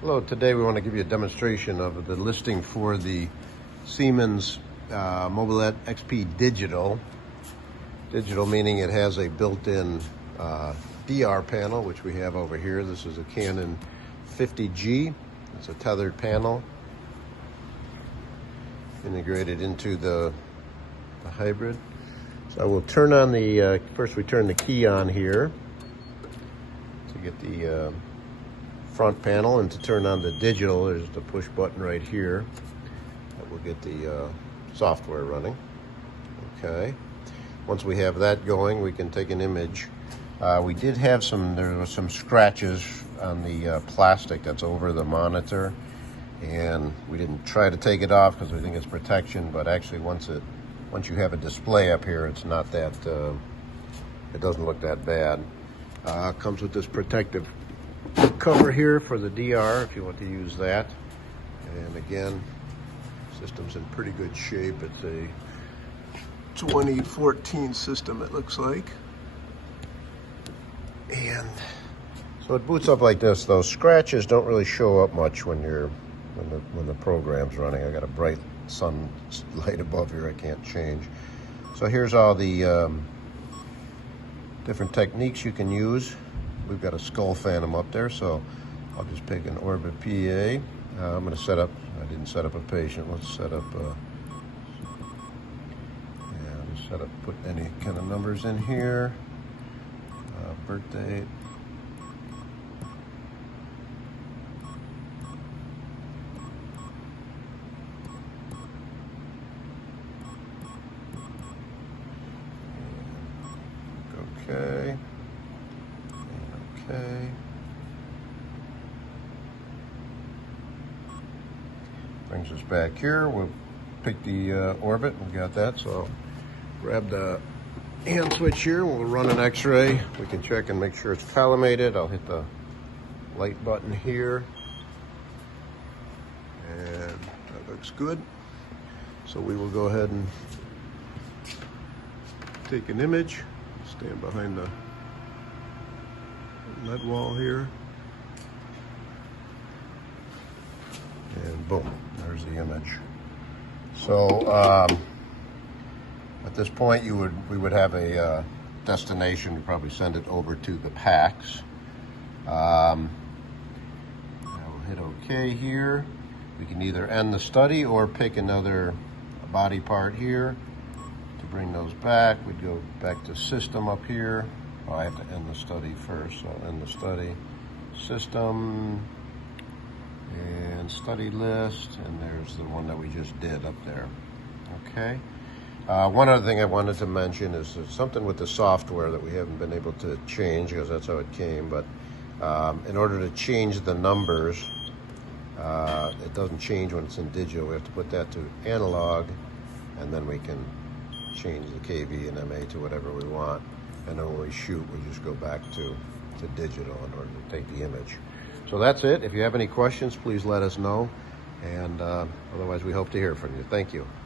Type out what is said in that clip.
Hello, today we want to give you a demonstration of the listing for the Siemens Mobilett XP Digital. Digital meaning it has a built-in DR panel, which we have over here. This is a Canon 50G. It's a tethered panel integrated into the hybrid. So I will turn on the, first we turn the key on here to get the front panel, and to turn on the digital, there's the push button right here that will get the software running. Okay, once we have that going, we can take an image. We did have there was some scratches on the plastic that's over the monitor, and we didn't try to take it off because we think it's protection, but actually once you have a display up here, it's not that, it doesn't look that bad. Comes with this protective cover here for the DR if you want to use that. And again, system's in pretty good shape. It's a 2014 system, it looks like. And so it boots up like this. Those scratches don't really show up much when the program's running. I got a bright sun light above here I can't change. So here's all the different techniques you can use. We've got a skull phantom up there, so I'll just pick an Orbit PA. I'm going to set up, I didn't set up a patient. Let's set up, put any kind of numbers in here. Birth date. Okay. Okay. Brings us back here. We'll pick the orbit. We got that. So I'll grab the hand switch here. We'll run an X-ray. We can check and make sure it's collimated. I'll hit the light button here. And that looks good. So we will go ahead and take an image. Stand behind the lead wall here, and boom, there's the image. So at this point we would have a destination. We'd probably send it over to the PAX. I'll hit OK here. We can either end the study or pick another body part here to bring those back. We'd go back to system up here. Oh, I have to end the study first, so I'll end the study. System, and study list, and there's the one that we just did up there. Okay. One other thing I wanted to mention is there's something with the software that we haven't been able to change, because that's how it came, but in order to change the numbers, it doesn't change when it's in digital. We have to put that to analog, and then we can change the KV and MA to whatever we want. And then when we shoot, we just go back to digital in order to take the image. So that's it. If you have any questions, please let us know. And otherwise, we hope to hear from you. Thank you.